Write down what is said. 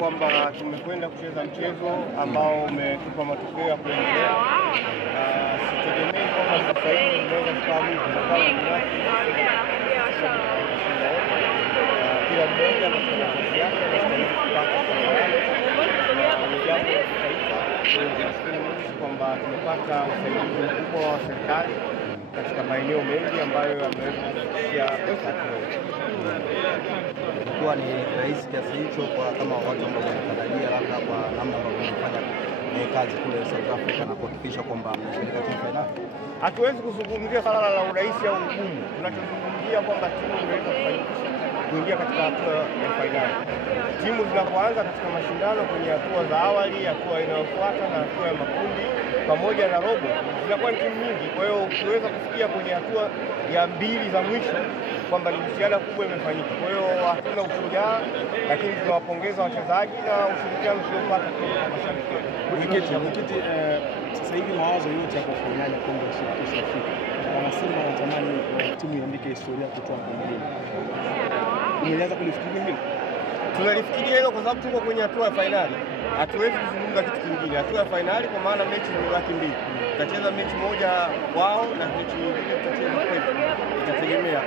kwamba tumekwenda kucheza mchezo ambao umetupa matokeo ya kuendelea. Sitegemei kwamba sasa hivi tunaweza kufahamu kila mmoja katika nafasi yake anastahili kupata kwamba tumepata usaidizi mkubwa wa serikali katika maeneo mengi ambayo yameweza kufikia kuwa ni rahisi kiasi hicho kwa kama watu ambao wanatarajia labda kwa namna ambavyo wanafanya kazi kule South Africa na kuhakikisha kwamba mnashiriki katika finali? Hatuwezi kuzungumzia swala la urahisi au ugumu. Tunachozungumzia kwamba timu inaweza kuingia katika hatua ya fainali. Timu zinapoanza katika mashindano kwenye hatua za awali, hatua inayofuata na hatua ya makundi pamoja na robo, zinakuwa ni timu nyingi. Kwa hiyo ukiweza kufikia kwenye hatua ya mbili za mwisho kwamba ni jitihada kubwa imefanyika. Kwa hiyo hatuna ushujaa, lakini tunawapongeza wachezaji na ushirikiano tuliopata kutoka kwa mashabiki. Mwenyekiti, sasa hivi mawazo yote yako fainali ya kombe la shirikisho Afrika. Wanasema wanatamani timu iandike historia kutoa kombe hili. Umeanza kulifikiria hilo? Tunalifikiria hilo kwa sababu tuko kwenye hatua ya fainali. Hatuwezi kuzungumza kitu kingine. Hatua ya fainali kwa maana mechi zimebaki mbili. Tutacheza mechi moja kwao na mechi nyingine tutacheza kwetu. Itategemea